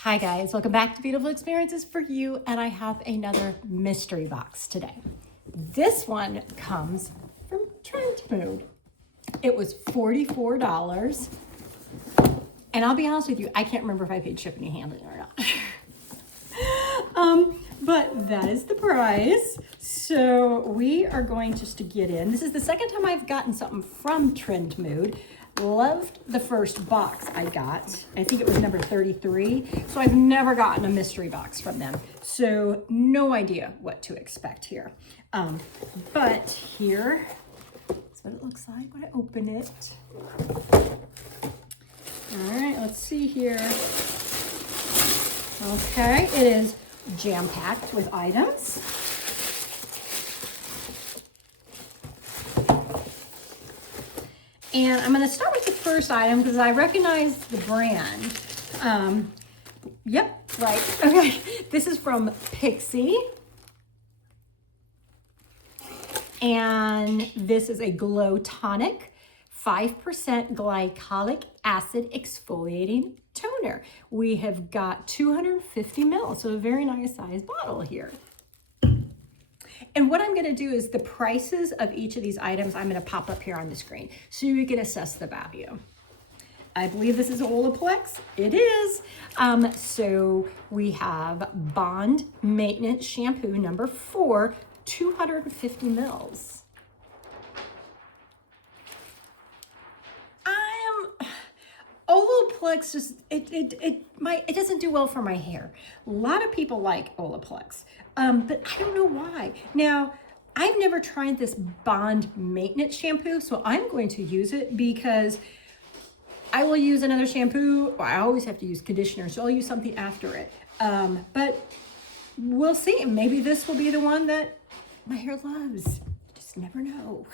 Hi guys, welcome back to Beautiful Experiences for You, and I have another mystery box today. This one comes from Trendmood. It was $44, and I'll be honest with you, I can't remember if I paid shipping and handling or not. But that is the price. So we are going just to get in. This is the second time I've gotten something from Trendmood. Loved the first box I got. I think it was number 33. So I've never gotten a mystery box from them. So no idea what to expect here. But here is what it looks like when I open it. All right, let's see here. Okay, it is jam-packed with items. And I'm going to start with the first item because I recognize the brand. Yep, right. Okay, this is from Pixie. And this is a Glow Tonic 5% glycolic acid exfoliating toner. We have got 250 ml, so a very nice size bottle here. And what I'm going to do is the prices of each of these items I'm going to pop up here on the screen so you can assess the value. I believe this is Olaplex. It is. So we have Bond Maintenance Shampoo number 4, 250 mils. Olaplex just it doesn't do well for my hair. A lot of people like Olaplex, but I don't know why. Now, I've never tried this Bond maintenance shampoo, so I'm going to use it because I will use another shampoo. Well, I always have to use conditioner, so I'll use something after it. But we'll see. Maybe this will be the one that my hair loves. Just never know.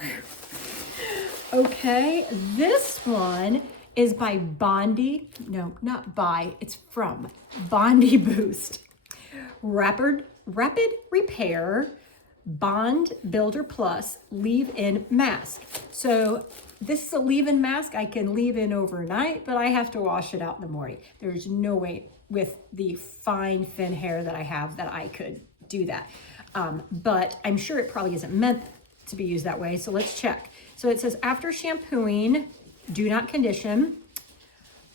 Okay, this one is by Bondi, no, not by, it's from Bondi Boost. Rapid Repair Bond Builder Plus Leave-In Mask. So this is a leave-in mask I can leave in overnight, but I have to wash it out in the morning. There's no way with the fine, thin hair that I have that I could do that. But I'm sure it probably isn't meant to be used that way, so let's check. So it says, after shampooing, do not condition.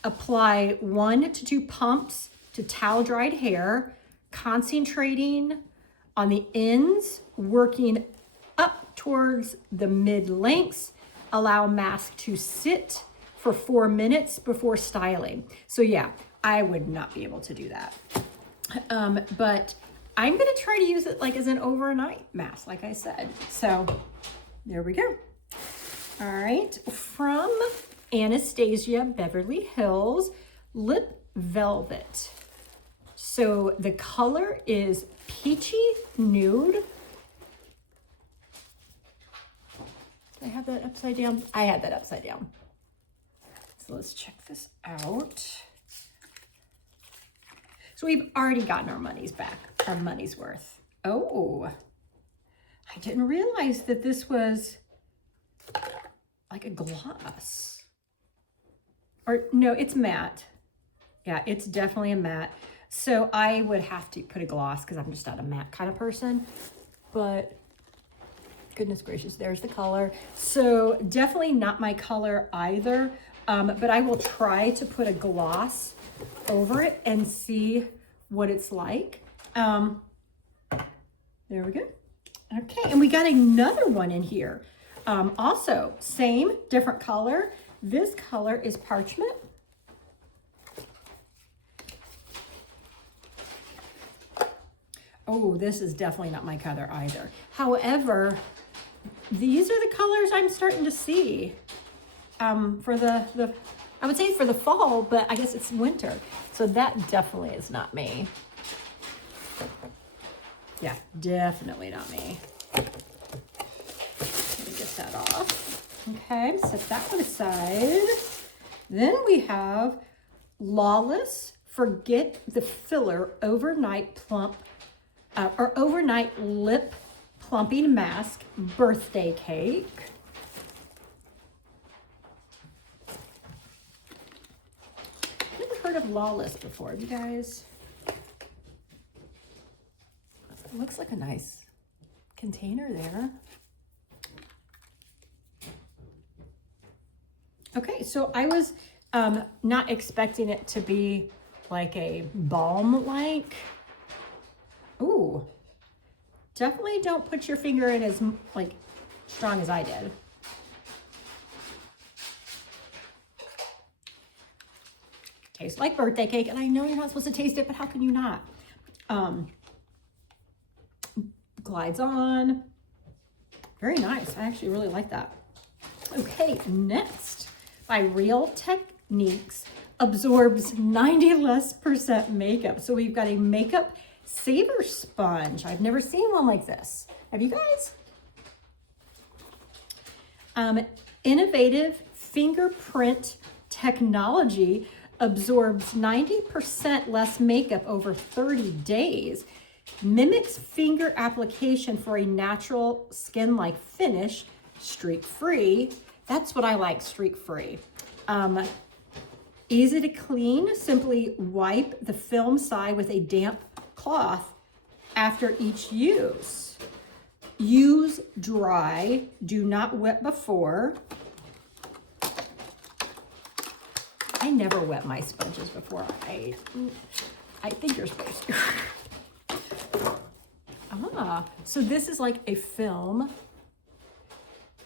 Apply 1 to 2 pumps to towel dried hair, concentrating on the ends, working up towards the mid lengths. Allow mask to sit for 4 minutes before styling. So yeah, I would not be able to do that. But I'm gonna try to use it like as an overnight mask, like I said. So there we go. All right, from Anastasia Beverly Hills, Lip Velvet. So the color is Peachy Nude. Did I have that upside down? I had that upside down. So let's check this out. So we've already gotten our money's back, our money's worth. Oh, I didn't realize that this was like a gloss. Or no, it's matte. Yeah, it's definitely a matte. So I would have to put a gloss because I'm just not a matte kind of person. But goodness gracious, there's the color. So definitely not my color either. But I will try to put a gloss over it and see what it's like. There we go. Okay, and we got another one in here. Also, same, different color. This color is Parchment. Oh, this is definitely not my color either. However, these are the colors I'm starting to see for the I would say for the fall, but I guess it's winter. So that definitely is not me. Yeah, definitely not me. That off. Okay, set that one aside. Then we have Lawless Forget the Filler Overnight Plump or Overnight Lip Plumping Mask Birthday Cake. Never heard of Lawless before. Have you guys? It looks like a nice container there. Okay, so I was not expecting it to be like a balm-like. Ooh, definitely don't put your finger in as like strong as I did. Tastes like birthday cake, and I know you're not supposed to taste it, but how can you not? Glides on. Very nice. I actually really like that. Okay, next, by Real Techniques, absorbs 90% makeup. So we've got a makeup saver sponge. I've never seen one like this. Have you guys? Innovative fingerprint technology absorbs 90% less makeup over 30 days. Mimics finger application for a natural skin-like finish, streak-free. That's what I like, streak-free. Easy to clean. Simply wipe the film side with a damp cloth after each use. Use dry. Do not wet before. I never wet my sponges before. I think you're supposed to. Ah, so this is like a film.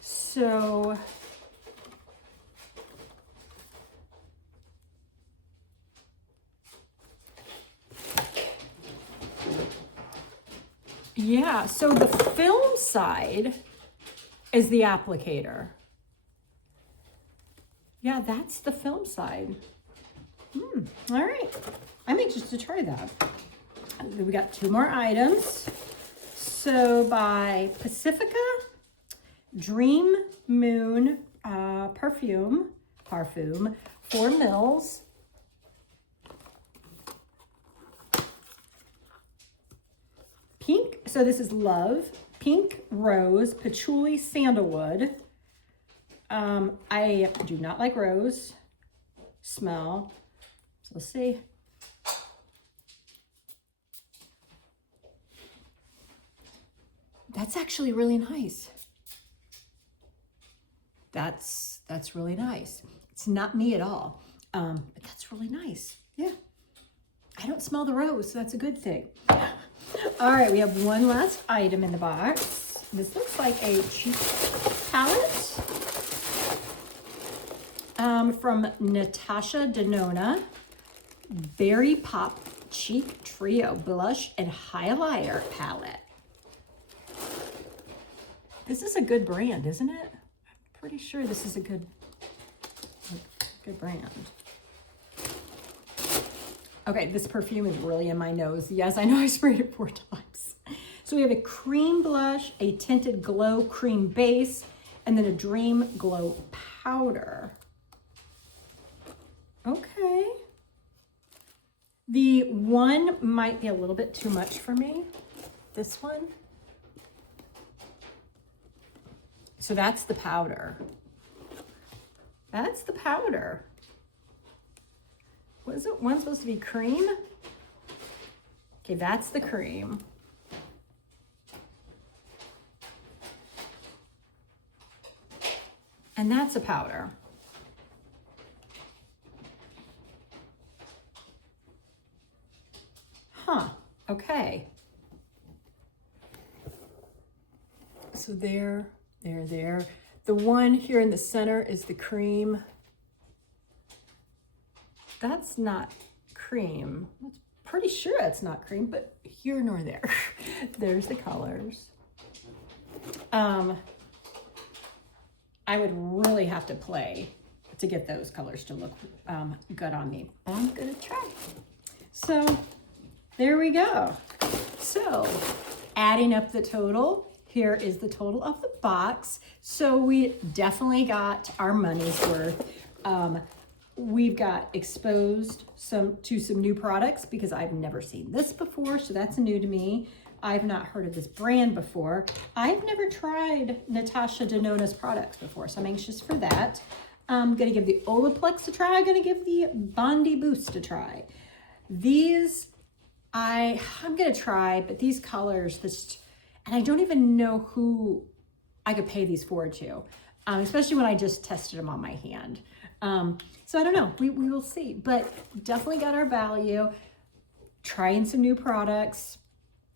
So yeah, so the film side is the applicator. Yeah, that's the film side. All right, I'm anxious to try that. We got 2 more items. So by Pacifica, Dream Moon perfume, 4 mils. Pink, so this is Love, Pink Rose, Patchouli Sandalwood. I do not like rose smell. So let's see. That's actually really nice. That's really nice. It's not me at all. But that's really nice. Yeah. I don't smell the rose, so that's a good thing. All right, we have one last item in the box. This looks like a cheek palette from Natasha Denona. Berry Pop Cheek Trio Blush and Highlighter Palette. This is a good brand, isn't it? I'm pretty sure this is a good brand. Okay, this perfume is really in my nose. Yes, I know I sprayed it 4 times. So we have a cream blush, a tinted glow cream base, and then a dream glow powder. Okay. The one might be a little bit too much for me. This one. So that's the powder. That's the powder. Was it one supposed to be cream? Okay, that's the cream. And that's a powder. Huh, okay. So there. The one here in the center is the cream. That's not cream. I'm pretty sure that's not cream, but here nor there. There's the colors. I would really have to play to get those colors to look good on me. I'm gonna try. So there we go. So adding up the total, here is the total of the box. So we definitely got our money's worth. We've got exposed to some new products because I've never seen this before, so that's new to me. I've not heard of this brand before. I've never tried Natasha Denona's products before, so I'm anxious for that. I'm gonna give the Olaplex a try. I'm gonna give the Bondi Boost a try. These, I'm gonna try, but these colors, and I don't even know who I could pay these forward to, especially when I just tested them on my hand. So I don't know, we will see, but definitely got our value, trying some new products,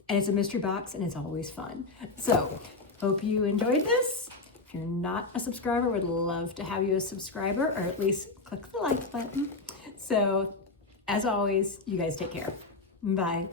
and it's a mystery box and it's always fun. So hope you enjoyed this. If you're not a subscriber, would love to have you a subscriber, or at least click the like button. So as always, you guys take care. Bye.